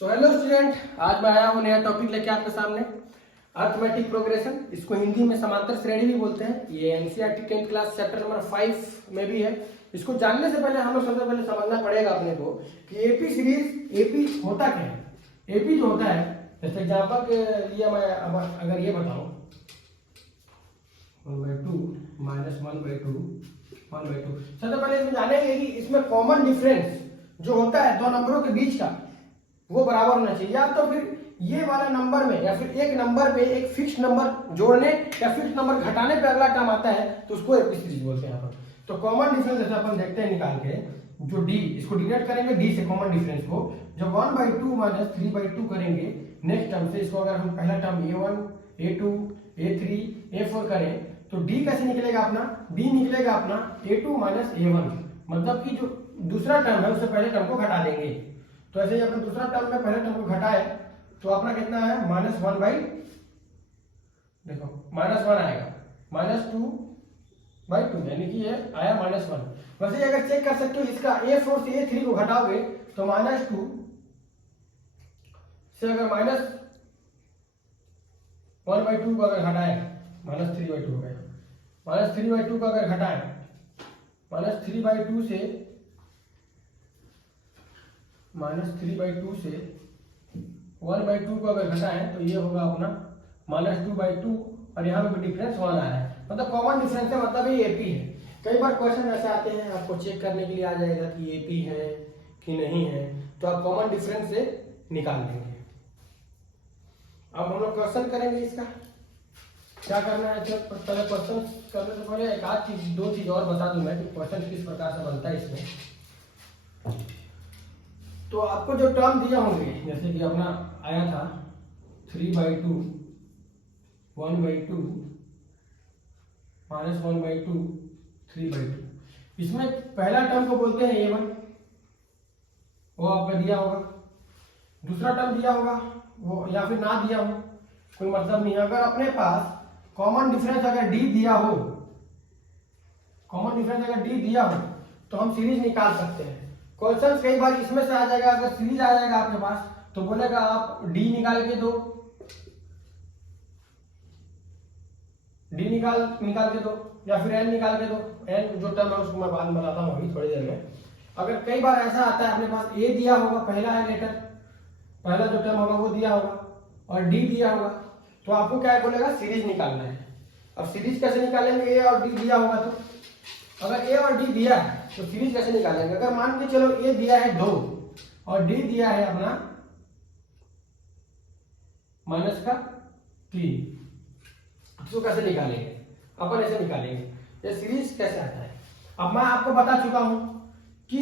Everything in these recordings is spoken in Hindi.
सो हेलो स्टूडेंट, आज मैं आया हूँ नया टॉपिक लेके आपके सामने, अर्थमेटिक प्रोग्रेशन। इसको हिंदी में समांतर श्रेणी भी बोलते हैं। ये NCERT 10th class chapter number 5 में भी है। इसको जानने से पहले हम लोग सबसे पहले समझना पड़ेगा अपने को कि एपी सीरीज, एपी होता क्या है। एपी जो होता है, जैसे एग्जाम्पल के लिए मैं अगर ये बताऊं 1/2 माइनस 1/2 1/2, सबसे पहले इसमें जानेंगे कि इसमें कॉमन डिफरेंस जो होता है दो नंबरों के बीच का वो बराबर होना चाहिए। या तो फिर ये वाला नंबर में या फिर एक नंबर पे एक फिक्स नंबर जोड़ने या फिक्स नंबर घटाने पे अगला टर्म आता है तो उसको एपी सीरीज बोलते हैं। यहाँ पर तो कॉमन डिफरेंस जैसे अपन देखते हैं निकाल के, जो डी, इसको डिनोट करेंगे डी से कॉमन डिफरेंस को। जब 1/2 माइनस 3/2 करेंगे नेक्स्ट टर्म से, इसको अगर हम पहला term a1 a2 a3 a4 करें तो डी कैसे निकलेगा अपना, डी निकलेगा अपना a2 माइनस a1, मतलब कि जो दूसरा टर्म है उससे पहले टर्म को घटा देंगे। तो ऐसे ही अपन दूसरा टर्म में पहले टर्म को घटाए तो अपना कितना है -1/, देखो -1 आएगा, -2/2, यानी कि ये आया -1। वैसे ही अगर चेक कर सकते हो इसका a4 से a3 को घटाओगे तो -2 से अगर -1/2 को अगर घटाए -3/2 हो गया, -3/2 को अगर घटाए -3/2 से -3/2 से 1/2 को अगर घटाएं तो ये होगा अपना -2/2, और यहाँ पे डिफरेंस 1 आया है, मतलब कॉमन डिफरेंस है, मतलब ये एपी है। कई बार क्वेश्चन ऐसे आते हैं आपको चेक करने के लिए आ जाएगा कि एपी है कि नहीं है, तो आप कॉमन डिफरेंस से निकाल देंगे। अब हम लोग क्वेश्चन करेंगे। इसका क्या करना है, तो पहले क्वेश्चन करने से पहले एक आध चीज, दो चीज और बता दूं मैं कि क्वेश्चन किस प्रकार से बनता है इसमें। तो आपको जो टर्म दिया होंगे, जैसे कि अपना आया था 3/2 1/2 -1/2 3/2, इसमें पहला टर्म को बोलते हैं a1, वो आपका दिया होगा। दूसरा टर्म दिया होगा वो, या फिर ना दिया हो कोई मतलब नहीं। अगर अपने पास कॉमन डिफरेंस अगर डी दिया हो, कॉमन डिफरेंस अगर डी दिया हो तो हम सीरीज निकाल सकते हैं। क्वेश्चन कई बार इसमें से आ जाएगा, अगर सीरीज आ जाएगा आपके पास तो बोलेगा आप डी निकाल के दो, डी निकाल के दो, या फिर एन निकाल के दो। एन जो टर्म है उसको मैं बाद में बताता हूँ अभी थोड़ी देर में। अगर कई बार ऐसा आता है अपने पास ए दिया होगा, पहला है लेटर, पहला जो टर्म होगा वो दिया होगा, और डी दिया होगा, तो आपको क्या बोलेगा सीरीज निकालना है। अब सीरीज कैसे निकालेंगे, ए और डी दिया होगा तो, अगर ए और डी दिया है तो सीरीज कैसे निकालेंगे। अगर मान के चलो ए दिया है 2 और डी दिया है अपना -3, तो कैसे निकालेंगे, अपन ऐसे निकालेंगे। ये सीरीज कैसे आता है, अब मैं आपको बता चुका हूं कि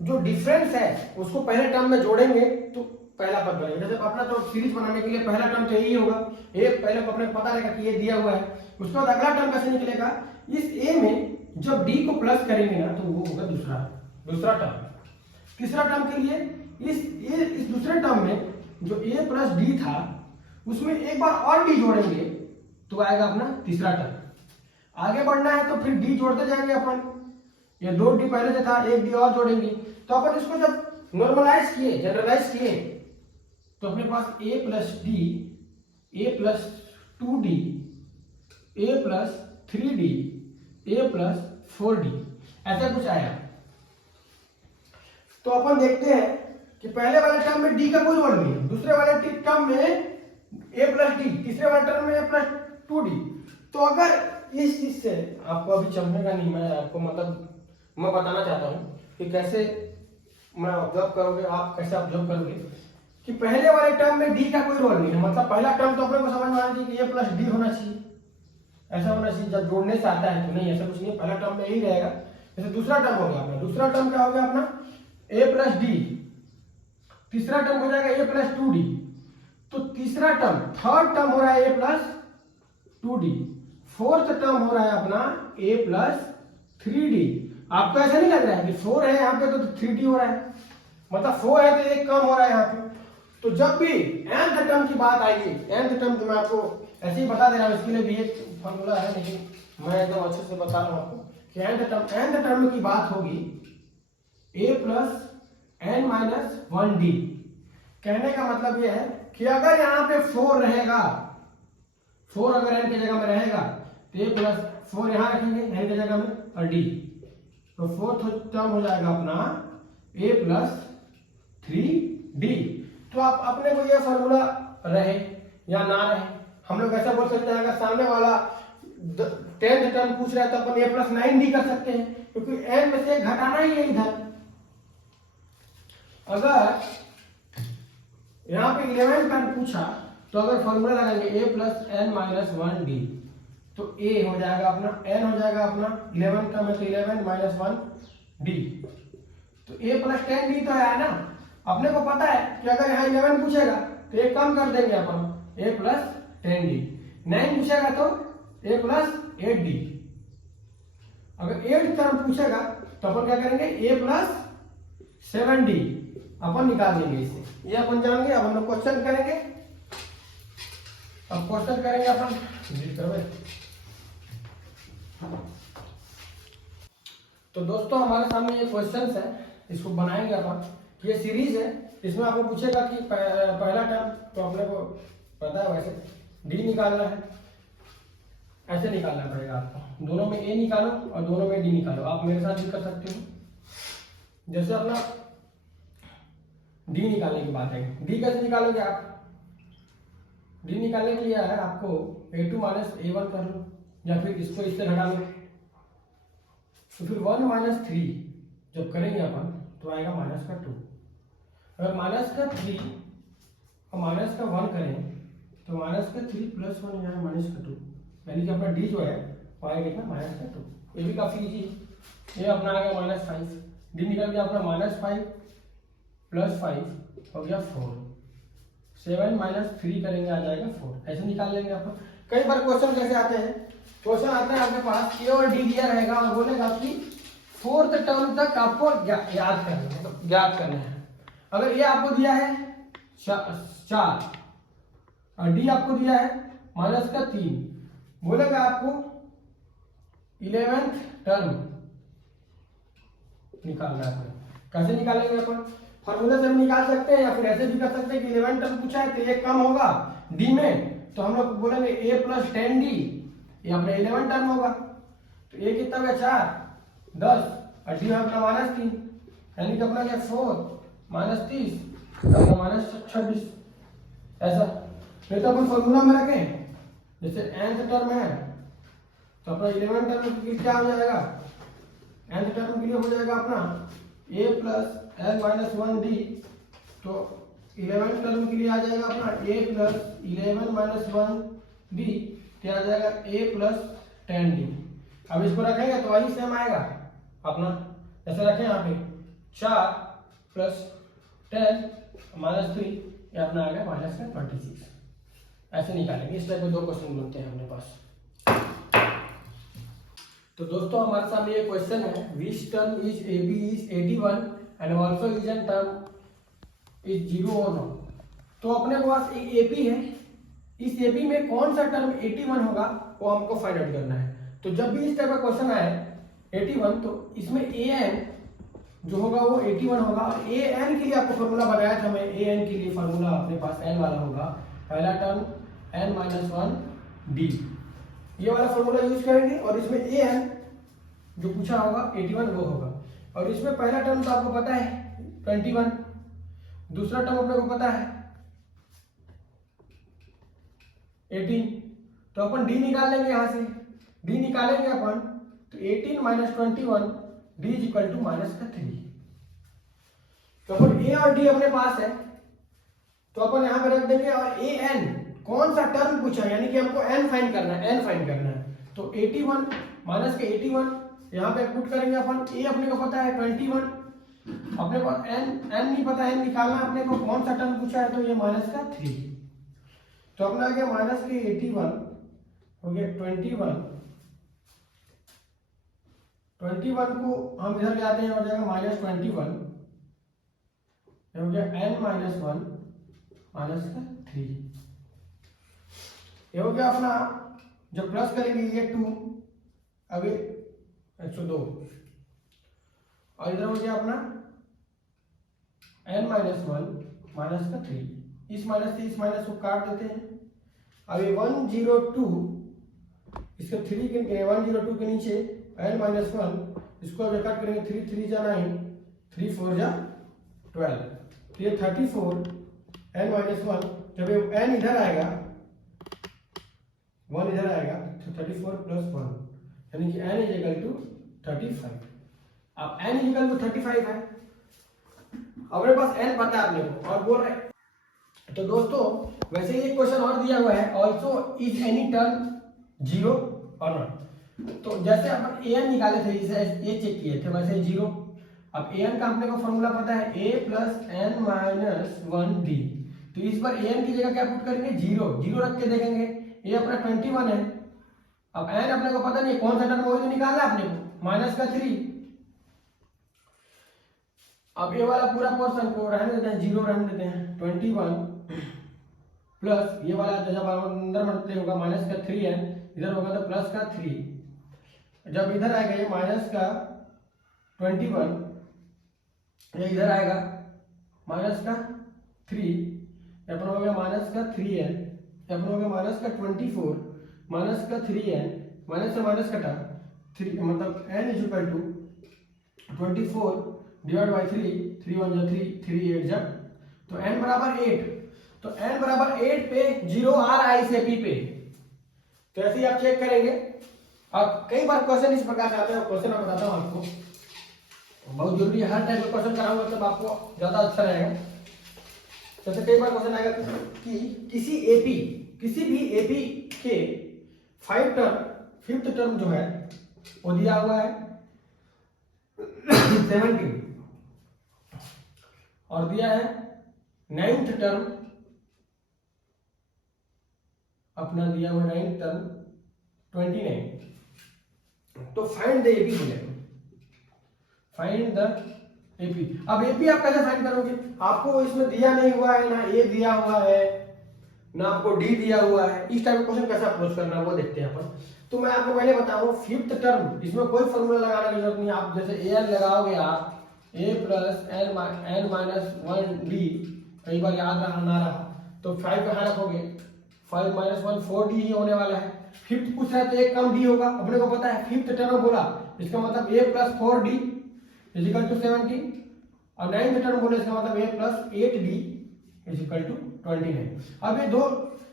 जो डिफरेंस है उसको पहले टर्म में जोड़ेंगे तो पहला पद बनेगा। जैसे अपना तो सीरीज बनाने के लिए पहला टर्म तो यही होगा, ए पहले अपने पता रहेगा कि ये दिया हुआ है। उसके बाद अगला टर्म कैसे निकलेगा, इस ए में जब डी को प्लस करेंगे ना तो वो होगा दूसरा टर्म। तीसरा टर्म के लिए इस दूसरे टर्म में जो ए प्लस डी था उसमें एक बार और डी जोड़ेंगे तो आएगा अपना तीसरा टर्म। आगे बढ़ना है तो फिर डी जोड़ते जाएंगे अपन, ये 2 डी पहले से था, एक डी और जोड़ेंगे। तो अपन इसको जब नॉर्मलाइज किए, जनरलाइज किए तो अपने पास a plus D, a plus 2d, a plus 3d, a plus 4d, ऐसा कुछ आया। तो अपन देखते हैं कि पहले वाले टर्म में d का कोई रोल नहीं है, दूसरे वाले टर्म में a प्लस डी, तीसरे वाले टर्म में a प्लस 2d। तो अगर इस चीज से आपको अभी चमकेगा नहीं, मैं आपको मतलब मैं बताना चाहता हूँ कि कैसे मैं ऑब्जर्व करोगे, आप कैसे ऑब्जर्व करोगे कि पहले वाले टर्म में डी का कोई रोल नहीं है। मतलब पहला टर्म तो अपने को समझ में आना चाहिए कि a प्लस डी होना चाहिए, ऐसा होना चाहिए। जब जोड़ने से आता है तो नहीं, ऐसा कुछ नहीं, पहला टर्म में यही रहेगा। जैसे दूसरा टर्म हो गया अपना, दूसरा टर्म क्या हो गया अपना a प्लस डी, तीसरा टर्म हो जाएगा a प्लस 2d, तो तीसरा टर्म, थर्ड टर्म हो रहा है a plus 2d, fourth term हो रहा है अपना a प्लस 3d। आपको ऐसा नहीं लग रहा है कि 4 है यहाँ पे तो 3d हो रहा है, मतलब 4 है तो एक कम हो रहा है यहाँ पे। तो जब भी nth टर्म की बात आएगी, nth टर्म जो मैं आपको ऐसे ही बता दे रहा हूँ, इसके लिए भी एक फॉर्मूला है, लेकिन मैं एकदम अच्छे से बता रहा हूँ आपको कि nth टर्म की बात होगी a plus n minus 1d, कहने का मतलब ये है कि अगर यहाँ पे 4 रहेगा, 4 अगर n की जगह में रहेगा तो a प्लस 4 यहाँ रखेंगे n की जगह में और d, तो फोर्थ टर्म हो जाएगा अपना a प्लस 3d। तो आप अपने को ये फॉर्मूला रहे या ना रहे, हम लोग ऐसा बोल सकते हैं अगर सामने वाला 10th टर्म पूछ रहा है तो अपन a प्लस 9d कर सकते हैं, क्योंकि n में से घटाना ही है इधर। अगर यहाँ पे 11 टर्म पूछा तो अगर फॉर्मूला लगाएंगे a plus n minus 1d, तो a हो जाएगा अपना, n हो जाएगा अपना 11 का में, तो 11 माइनस 1d, तो a प्लस 10d तो है ना। अपने को पता है कि अगर यहाँ 11 पूछेगा तो एक कम कर देंगे अपन, a प्लस 10d। 9 पूछेगा तो a प्लस 8d। अगर 8 टर्म पूछेगा तो अपन क्या करेंगे, a प्लस 7d अपन निकाल लेंगे इसे, ये अपन जानेंगे। अब हम लोग क्वेश्चन करेंगे, अब क्वेश्चन करेंगे अपन। तो दोस्तों हमारे सामने ये क्वेश्चंस है, इसको बनाएंगे अपन। ये सीरीज है, इसमें आपको पूछेगा कि पहला टर्म तो अपने को पता है वैसे डी निकालना है, ऐसे निकालना पड़ेगा आपको। दोनों में ए निकालो और दोनों में डी निकालो, आप मेरे साथ भी कर सकते हो। जैसे अपना डी निकालने की बात है, डी कैसे निकालोगे आप? डी निकालने के लिए है आपको a2 माइनस a1 कर लो, या फिर इसको इससे घटा लो, तो फिर 1 माइनस 3 जब करेंगे अपन तो आएगा माइनस का 2। अगर माइनस का 3 और माइनस का 1 करें तो माइनस का 3 प्लस 1 यहाँ माइनस का 2, यानी कि अपना डी जो है वो आएगा कितना, माइनस का 2। ये भी काफी इजी है। ये अपना आएगा माइनस 5, डी निकल गया अपना माइनस 5 प्लस 5 हो गया 4, 7 माइनस 3 करेंगे आ जाएगा 4, ऐसे निकाल लेंगे अपन। कई बार क्वेश्चन कैसे आते हैं, क्वेश्चन आता है आपके पास ए और डी दिया रहेगा और बोलेगा कि 4th टर्म तक आपको याद करना है, तो ज्ञात करना है। अगर ये आपको दिया है 4 और डी आपको दिया है माइनस का 3, बोलेगा आपको 11th टर्म निकालना है। कैसे निकालेंगे अपन? फॉर्मूला से हम निकाल सकते हैं या फिर ऐसे भी कर सकते हैं कि 11 टर्म पूछा है तो ये कम होगा डी में, तो हम लोग बोलेंगे a प्लस 10d, ये अपना 11 टर्म होगा। तो a कितना होगा 4 10 और डी अपना माइनस 3, यानी कि अपना क्या 4 माइनस 30 अपना माइनस 26, ऐसा। नहीं तो अपन फॉर्मूला में रखें, जैसे nth टर्म है तो अपना 11 टर्म के लिए क्या हो जाएगा, nth टर्म के लिए हो जाएगा अपना a plus n minus 1d, तो 11 टर्म के लिए आ जाएगा अपना a प्लस 11 माइनस 1d, क्या आ जाएगा a प्लस 10d। अब इसको रखेंगे तो वही सेम आएगा अपना, ऐसे रखें यहाँ पे 4 प्लस 10 माइनस 3, ये अपना आएगा माइनस का 26, ऐसे निकालेंगे। इस टाइप के 2 क्वेश्चन बनते हैं अपने पास। तो दोस्तों हमारे सामने ये क्वेश्चन है, which term is AB is 81 and also is an term is 0 or not। तो अपने पास एक AP है, इस AP में कौन सा टर्म 81 होगा वो हमको फाइंड आउट करना है। तो जब भी इस टाइप का क्वेश्चन आए 81, तो इसमें an जो होगा वो 81 होगा, और an के लिए आपको फॉर्मूला बनाया था मैं, an के लिए फॉर्मूला अपने पास n वाला होगा, पहला टर्म n माइनस 1d, ये वाला फॉर्मूला यूज करेंगे। और इसमें an जो पूछा होगा 81 वो होगा, और इसमें पहला टर्म तो आपको पता है 21, दूसरा टर्म अपने को पता है 18, तो अपन d निकाल लेंगे। यहाँ से d निकालेंगे अपन तो 18 minus 21 d is equal to minus का 3। तो अपन a और d अपने पास है तो अपन यहाँ पे रख देंगे, और an कौन सा टर्म पूछा है, यानी कि हमको n फाइंड करना है, n फाइंड करना है। तो 81 माइनस के 81 यहाँ पे पुट करेंगे अपन, a अपने को पता है 21, अपने को n नहीं पता, n निकालना अपने को, कौन सा टर्म पूछा है तो ये माइनस का 3, तो अपना आ गया माइनस के 81 हो गया 21 को हम इधर ले आते हैं, हो जाएगा माइनस 21, हो गया n माइनस 1 माइनस का 3, ये हो गया अपना। जब प्लस करेंगे ये 2 अभी 102, और इधर हो गया अपना n माइनस 1 माइनस का 3, इस माइनस से इस माइनस को काट देते हैं। अब ये 102 इसके 3 के 102 के नीचे n माइनस 1, इसको अब कट करेंगे, 3 3 जा 9, 3 4 जा 12, तो ये 34 n माइनस 1, जब ये n इधर आएगा 1 इधर आएगा तो 34 प्लस 1 यानी कि n इज इक्वल टू 35। अब n इज इक्वल टू 35 है, अपने पास n पता है अपने को और बोल रहे। तो दोस्तों वैसे ही एक क्वेश्चन और दिया हुआ है, ऑल्सो इज एनी टर्म 0 और नॉट। तो जैसे अपन an निकाले थे, इसे ये चेक किए थे, वैसे 0। अब an का अपने को फॉर्मूला पता है a plus n minus 1d, तो इस पर an की जगह क्या पुट करेंगे 0, 0 रख के देखेंगे, ये अपना 21 है। अब n अपने को पता नहीं है कौन सा टर्म वही तो निकालना है अपने को, माइनस का 3। अब ये वाला पूरा पोर्शन को रहने देते हैं, 0 रहने देते हैं, 21 प्लस ये वाला जब अंदर मल्टीप्लाई होगा माइनस का 3 है, इधर होगा तो प्लस का 3, जब इधर आएगा ये माइनस का 21, ये इधर आएगा माइनस का 3, अपन हो गया माइनस का 3n, अपन हो गया माइनस का 24, माइनस का 3n, माइनस से माइनस कटा 3, मतलब n is equal to 24 divide by 3, 3 1 जा 3, 3 8 जा, तो n बराबर 8, तो n बराबर 8 पे 0 आ रहा है इस एपी पे। तो ऐसे ही आप चेक करेंगे। अब कई बार क्वेश्चन इस प्रकार से आते हैं, क्वेश्चन मैं बताता हूँ आपको, बहुत जरूरी है, हर टाइप का क्वेश्चन कराऊंगा तब आपको ज्यादा अच्छा रहेगा। जैसे कई बार क्वेश्चन आएगा कि किसी भी एपी के 5th टर्म जो है वो दिया हुआ है 17 और दिया है 9th टर्म, अपना दिया हुआ 9th टर्म 29। तो फाइंड द एपी बोलेगा, फाइंड द एपी। अब एपी आप कैसे फाइंड करोगे, आपको इसमें दिया नहीं हुआ है, ना ए दिया हुआ है ना आपको डी दिया हुआ है, इस टाइप का क्वेश्चन कैसे अप्रोच करना है वो देखते हैं अपन। तो मैं आपको पहले बताऊं 5th टर्म, इसमें कोई फॉर्मूला लगाने की जरूरत नहीं, आप जैसे ए एन लगाओगे, आप a plus n minus 1d, कई बार याद रहा ना रहा तो 5 कहाँ रखोगे, 5 माइनस 1 4d ही होने वाला है। 5th पूछ रहा है तो एक कम d होगा, अपने को पता है 5th टर्म बोला, इसका मतलब a plus 4d is equal to 17, और 9th टर्म बोले इसका मतलब a plus 8d is equal to 29। अब ये दो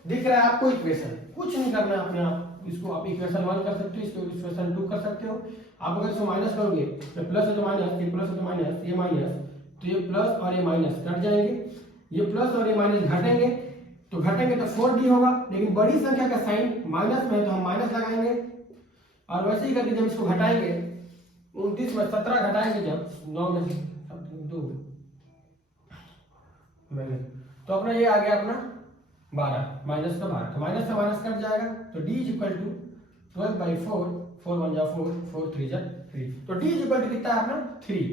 दिख रहा है आपको इक्वेशन, कुछ नहीं करना है अपने आप, इसको आप इक्वेशन 1 कर सकते हो, इसको इक्वेशन 2 कर सकते हो। आप अगर इसको माइनस करोगे तो प्लस है तो माइनस, ये प्लस है तो माइनस, ये माइनस, तो ये प्लस और ये माइनस कट जाएंगे, ये प्लस और ये माइनस घटेंगे, तो घटेंगे तो 4d होगा, लेकिन बड़ी संख्या का साइन माइनस में है तो हम माइनस लगाएंगे, और वैसे ही करके जब इसको घटाएंगे 29 में 17 घटाएंगे, जब 9 में 2 तो अपना ये आ गया अपना 12 माइनस का 12, तो माइनस से माइनस कट जाएगा, तो d इज इक्वल टू 12/4, 4 1 जा 4, 4 3 जा 3, तो d इज इक्वल टू कितना है अपना 3,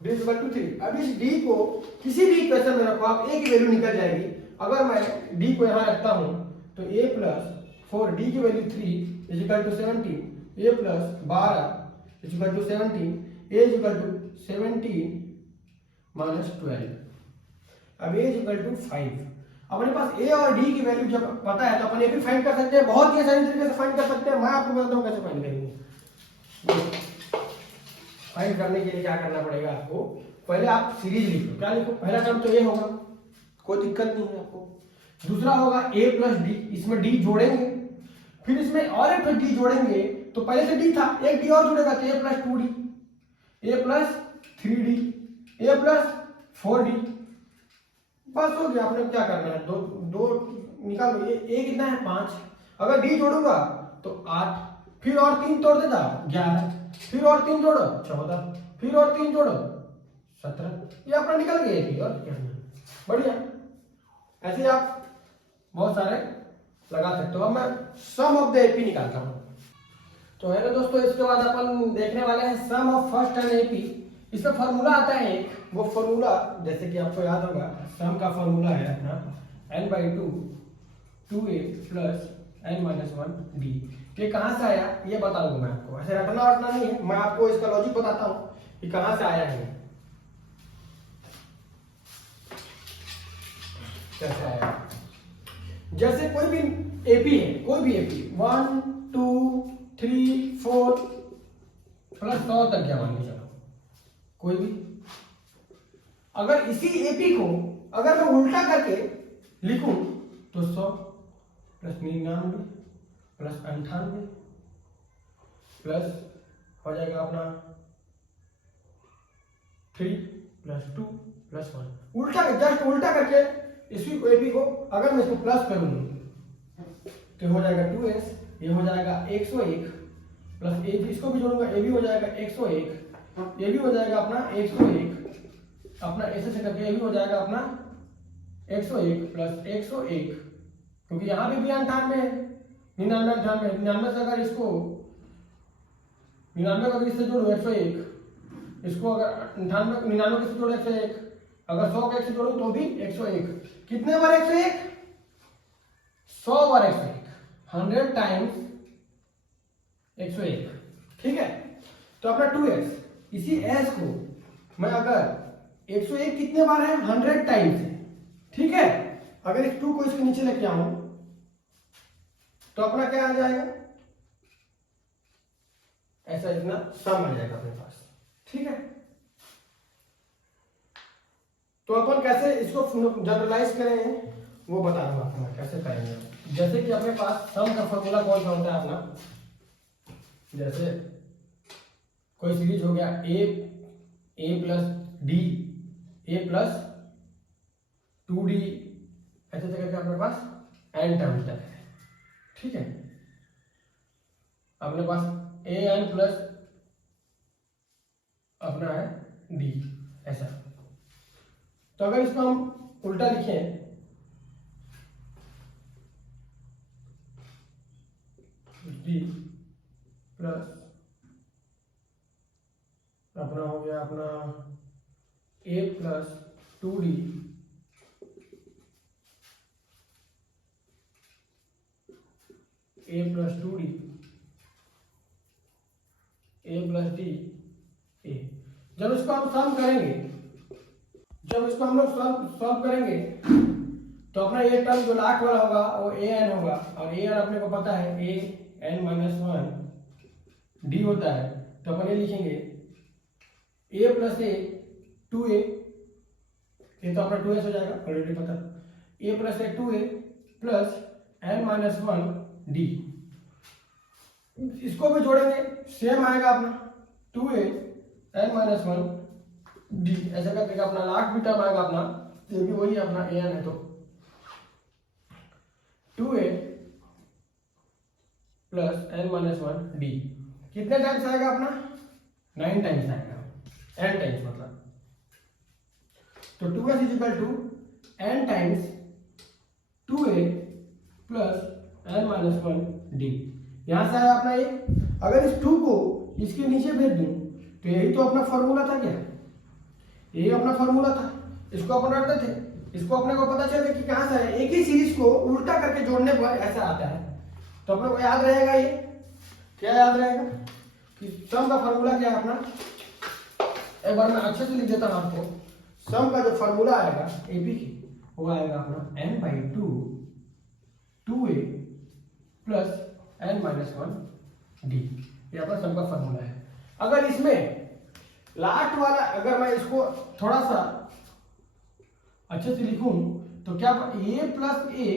d इज इक्वल टू 3। अब इस d को किसी भी इक्वेशन में रखो आप, a की वैल्यू निकल जाएगी। अगर मैं d को यहाँ रखता हूँ तो a प्लस 4, d की value 3 is equal to 17, a plus 12 is equal to 17, a is equal to 17 minus 12, अब a इज इक्वल टू 5। अपने पास a और d की वैल्यू जब पता है तो अपन ये भी फाइंड कर सकते हैं, बहुत ही आसानी तरीके से फाइंड कर सकते हैं। मैं आपको बताता हूँ कैसे फाइंड करेंगे। फाइंड करने के लिए क्या करना पड़ेगा आपको, पहले आप सीरीज लिखो, क्या लिखो, पहला टर्म तो a होगा, कोई दिक्कत नहीं है आपको, दूसरा होगा a प्लस d, इसमें d जोड़ेंगे, फिर इसमें और एक d जोड़ेंगे, तो पहले से d था, एक d और जुड़ेगा तो a plus 2d, a plus 3d, a plus 4d, बस हो गया। आपने क्या करना है, दो निकालो, ये कितना है 5, अगर d जोड़ूंगा तो 8, फिर और 3 तोड़ देता 11, फिर और 3 जोड़ो 14, फिर और 3 जोड़ो 17, ये अपना निकल गया और क्या बढ़िया। ऐसे आप बहुत सारे लगा सकते हो। अब मैं सम ऑफ द एपी निकालता हूँ, तो है ना दोस्तों, इसके बाद अपन देखने वाले हैं सम ऑफ फर्स्ट एंड एपी। इसका फॉर्मूला आता है एक, वो फॉर्मूला जैसे कि आपको याद होगा, सम का फॉर्मूला है अपना n/2 2a plus n minus 1d। ये कहाँ से आया ये बताऊंगा मैं आपको, ऐसे रटना नहीं है, मैं आपको इसका लॉजिक बताता हूँ कि कहाँ से आया है। कैसे आएगा। जैसे कोई भी एपी है, कोई भी एपी 1 2 3 4 प्लस 100 तक गया मान लो, चलो कोई भी। अगर इसी एपी को अगर मैं उल्टा करके लिखूं तो 100 प्लस 99 प्लस 98 प्लस हो जाएगा अपना 3 प्लस 2 प्लस 1। उल्टा, जस्ट उल्टा करके इसी एपी को अगर मैं इसको प्लस करूंगा तो हो जाएगा 2x, ये हो जाएगा 101 प्लस ए, इसको भी जोड़ूंगा, ये भी हो जाएगा 101, ये भी हो जाएगा अपना 101, अपना ऐसे से करके ये भी हो जाएगा अपना 101 प्लस 101, क्योंकि यहाँ पे भी 98 है, 99 98 99 से अगर इसको 99 का इससे जोड़ो 101, इसको अगर 98 99 के से जोड़ो 101, अगर 100 का 1 से जोड़ो तो भी 101। कितने बार 101? 100 बार 101, 100 टाइम्स 101, ठीक है। तो अपना 2x, इसी s को मैं अगर 101 कितने बार है? 100 टाइम्स है, ठीक है। अगर इस 2 को इसके नीचे लेके आऊं तो अपना क्या आ जाएगा? ऐसा इतना सम आ जाएगा अपने पास, ठीक है। तो अपन कैसे इसको जनरलाइज करें वो बता दूंगा आपको मैं कैसे करेंगे। जैसे कि अपने पास सम का फॉर्मूला कौन सा होता है अपना, जैसे कोई सीरीज हो गया ए प्लस डी, ए प्लस 2d, ऐसे करके अपने पास n टर्म तक है, ठीक है। अपने पास ए एन प्लस अपना है डी, ऐसा। तो अगर इसको हम उल्टा लिखें डी प्लस अपना हो गया अपना A plus 2d A plus 2d A plus D A. जब इसको हम सॉल्व करेंगे, जब इसको हम लोग सॉल्व करेंगे तो अपना ये टर्म जो लास्ट वाला होगा वो ए एन होगा, और ए एन अपने को पता है ए एन माइनस 1 डी होता है। तो अपन ये लिखेंगे ए प्लस ए 2a, ये तो अपना 2s हो जाएगा, ऑलरेडी पता। A plus a 2a plus n minus 1 d, इसको भी जोड़ेंगे सेम आएगा अपना 2a एन माइनस 1 डी, ऐसा करके अपना लास्ट भी टर्म आएगा अपना, ये भी वही अपना ए एन है, तो 2a plus n minus 1 d कितने टाइम्स आएगा अपना? 9 टाइम्स आएगा, n टाइम्स मतलब। तो 2s is equal to n times 2a plus n minus 1 d. यहां से आया अपना ये। अगर इस 2 को इसके नीचे भेज दूं तो यही तो अपना फॉर्मूला था, क्या यही अपना फॉर्मूला था, इसको अपन रखते थे। इसको अपने को पता चले कि कहां से है, एक ही सीरीज को उल्टा करके जोड़ने पर ऐसा आता है। तो अपने को याद रहेगा, ये क्या याद रहेगा कि सम का फॉर्मूला क्या है अपना, एक बार मैं अच्छे से लिख देता हूं आपको। सम का जो फॉर्मूला आएगा एपी की, वो आएगा अपना n/2 2a plus n minus 1 D, ये अपना सम का फॉर्मूला है। अगर इसमें लास्ट वाला अगर मैं इसको थोड़ा सा अच्छे से लिखूं तो क्या a plus A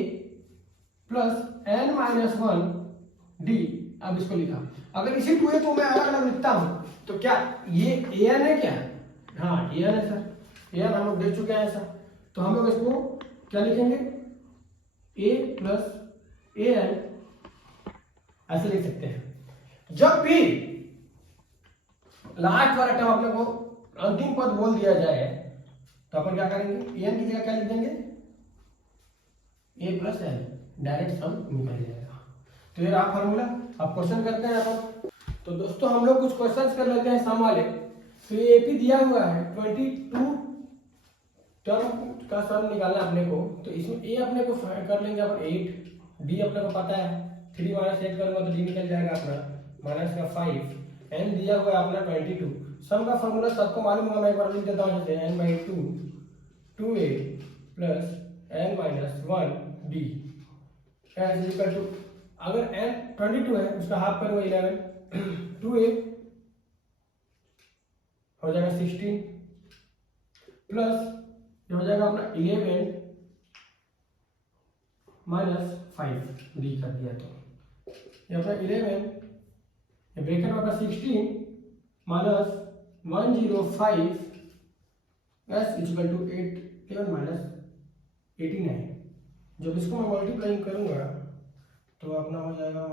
plus n minus 1 D, अब इसको लिखा। अगर इसी 2a को मैं अलग अलग लिखता हूं तो क्या ये an है क्या? हाँ an है सर, an हम लोग देख चुके हैं ऐसा। तो हम लोग इसको क्या लिखेंगे, a प्लस ए एन, ऐसे लिख सकते हैं। जब भी लास्ट वाला टर्म अपने को अंतिम पद बोल दिया जाए तो अपन क्या करेंगे, एन की जगह क्या लिख देंगे, ए प्लस एन, डायरेक्ट सम निकल जाएगा। तो ये रहा फॉर्मूला। अब क्वेश्चन करते हैं अपन। तो दोस्तों हम लोग कुछ क्वेश्चंस कर लेते हैं सम वाले। तो ये एपी दिया हुआ है 22 टर्म का सम निकालना अपने को। तो इसमें ए अपने को कर लेंगे अपन 8, डी अपने को पता है 3 माइनस 8 करूंगा तो डी निकल जाएगा अपना माइनस का 5, एन दिया हुआ है अपना 22। सम का फॉर्मूला सबको मालूम होगा, मैं एक बार लिख देता हूं, जैसे n/2 2a plus n minus 1 d is equal to, अगर n 22 है उसका हाफ करूंगा 11 2a हो जाएगा 16 प्लस ये हो जाएगा अपना 11 माइनस 5 डी कर दिया तो ये अपना 11 ये ब्रैकेट में अपना 16 minus 105 s equal to 11 minus 89। जब इसको मैं मल्टीप्लाइंग करूंगा तो अपना हो जाएगा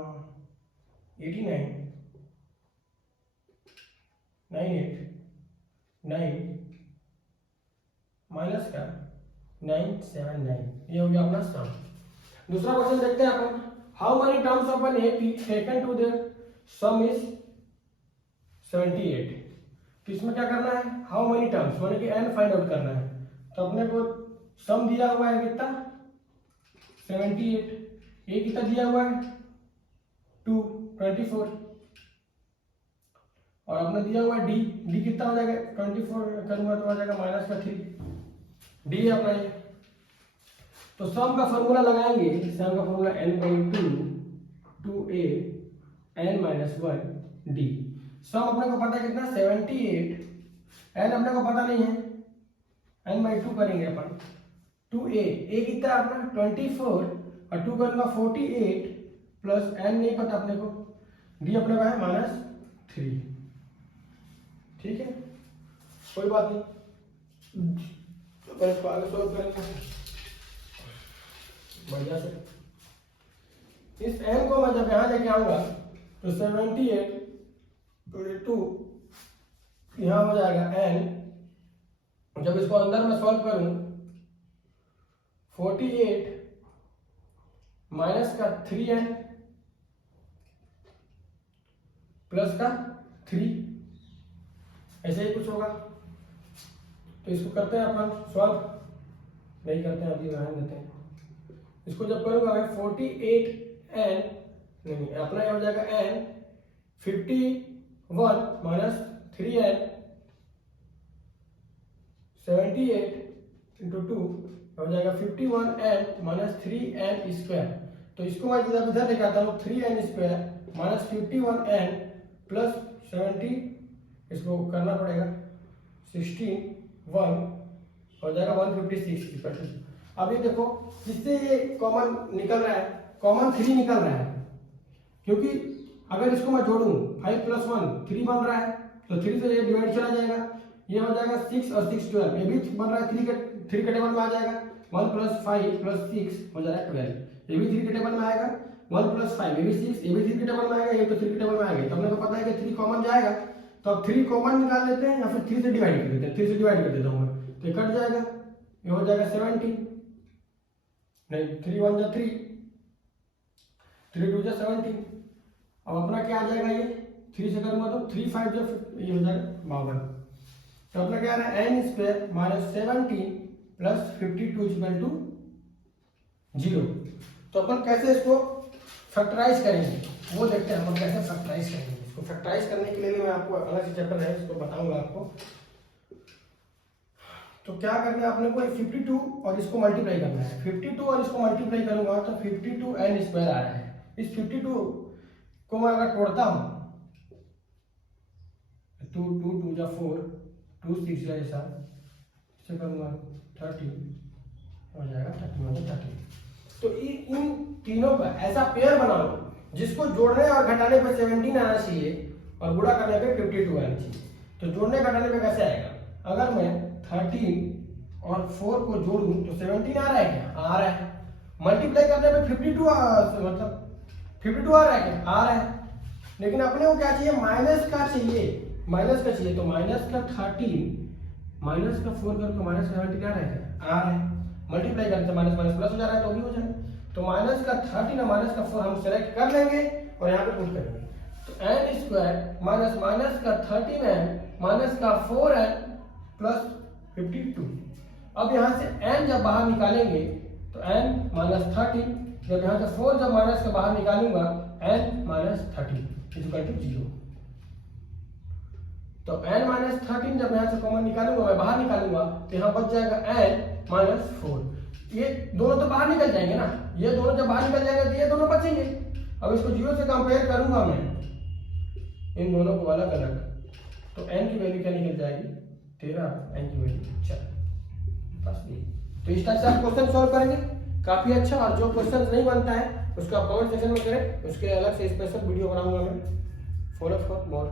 89 989 माइनस का 979, ये हो गया अपना सम। दूसरा क्वेश्चन देखते हैं अपन, how many terms of an AP taken to their sum is 78। तो इसमें क्या करना है, हाउ मेनी टर्म्स माने कि n फाइंड आउट करना है। तो अपने को सम दिया हुआ है कितना 78, ये कितना दिया हुआ है 24 और अपने दिया हुआ है डी कितना हो जाएगा 24 करूंगा तो हो जाएगा माइनस का 3 डी अपना ये। तो सम का फॉर्मूला लगाएंगे, सम का formula n/2 2a n minus 1 D. Sum अपने को पता है कितना 78, n अपने को पता नहीं है, n/2 करेंगे अपन 2a, a कितना अपना 24 और 2 करूंगा 48 प्लस n नहीं पता अपने को, डी अपने को है -3। ठीक है, कोई बात नहीं, तो इसको आगे सॉल्व करेंगे बढ़िया से। इस n को मैं जब यहां लेके आऊंगा तो 78 2 यहां हो जाएगा n, जब इसको अंदर में सॉल्व करूं 48 माइनस का 3n प्लस का 3, ऐसे ही कुछ होगा। तो इसको करते हैं अपन सॉल्व, नहीं करते हैं अभी, रहने देते हैं। इसको जब करूंगा मैं 48n नहीं अपना ये हो जाएगा n 51 माइनस 3n 78 इंटू 2 हो जाएगा 51n माइनस 3n स्क्वायर। तो इसको मैं जब इधर लेके आता हूँ 3n square minus 51n plus 70, इसको करना पड़ेगा 16 1 हो जाएगा 156। अभी देखो जिससे ये कॉमन निकल रहा है, कॉमन 3 निकल रहा है, क्योंकि अगर इसको मैं जोड़ूं 5 + 1 3 बन रहा है, तो 3 से ये डिवाइड चला जाएगा, ये हो जाएगा 6 और 6 12, ये भी बन रहा है 3 के टेबल में आ जाएगा, 1 + 5 + 6 हो जाएगा 12, ये भी 3 के टेबल में आएगा, 1 + 5 ये भी 6, ये भी 3 के टेबल में आएगा, ये तो 3 के टेबल में आ गया। तो हमने को पता है कि 3 कॉमन जाएगा, तो अब 3 कॉमन निकाल लेते हैं या फिर 3 से डिवाइड कर देते हैं, 3 से डिवाइड कर देता हूं मैं, तो ये कट जाएगा, ये हो जाएगा 70 नहीं 3 1 जा 3 3 2 जा 70। अब अपना क्या आ जाएगा, ये 3 से करूंगा तो 3 5 जा ये हो जाएगा 52। तो अपना क्या आ रहा है n² minus 17 plus 52 equal to 0। तो अपन कैसे इसको फैक्टराइज करेंगे वो देखते हैं, अपन कैसे फैक्टराइज करेंगे। इसको फैक्टराइज करने के लिए मैं आपको अलग से चैप्टर है, इसको बताऊंगा आपको। तो क्या करना है आपने को 52 और इसको मल्टीप्लाई करना है, 52 और इसको मल्टीप्लाई करूंगा तो 52n² आ रहा है। इस 52 को मैं अगर तोड़ता हूं 2 2 2 जा 4 2 6 जा ऐसा इसे करूंगा 30 हो जाएगा 30। तो इन तीनों का ऐसा पेयर बनाओ जिसको जोड़ने और घटाने पर 17 आना चाहिए और गुणा करने पे 52 आना चाहिए। तो जोड़ने घटाने पे कैसे आएगा, अगर मैं 13 और 4 को जोड़ूं तो 17 आ रहा है क्या, आ रहा है। मल्टीप्लाई करने पे 52 मतलब 52 आ रहा है क्या, आ रहा है। लेकिन अपने को क्या चाहिए, माइनस का चाहिए, माइनस का चाहिए। तो माइनस का 13 माइनस का 4 करके माइनस का 17 आ रहा है क्या, आ रहा है। मल्टीप्लाई करते माइनस माइनस प्लस हो जा रहा है तो भी हो जाएगा। तो माइनस का 13 और माइनस का 4 हम सेलेक्ट कर लेंगे और यहाँ पे पुट करेंगे। तो n² माइनस माइनस का 13n माइनस का 4n प्लस 52। अब यहाँ से n जब बाहर निकालेंगे तो n माइनस 13, जब यहाँ से 4 जब माइनस के बाहर निकालूंगा n माइनस 13 इक्वल टू 0। तो n माइनस 13 जब यहाँ से कॉमन निकालूंगा, मैं बाहर निकालूंगा तो यहाँ बच जाएगा n माइनस 4। ये दोनों तो बाहर निकल जाएंगे ना, ये दोनों जब बाहर निकल जाएंगे तो ये दोनों बचेंगे। अब इसको 0 से कंपेयर करूंगा मैं इन दोनों को अलग अलग, तो n की वैल्यू क्या निकल जाएगी 13, n की वैल्यू 4, बस ये। तो इस टाइप से आप क्वेश्चन सॉल्व करेंगे काफी अच्छा। और जो क्वेश्चन नहीं बनता है उसको आप कमेंट सेक्शन में करें, उसके अलग से स्पेशल वीडियो बनाऊंगा मैं। Follow for more.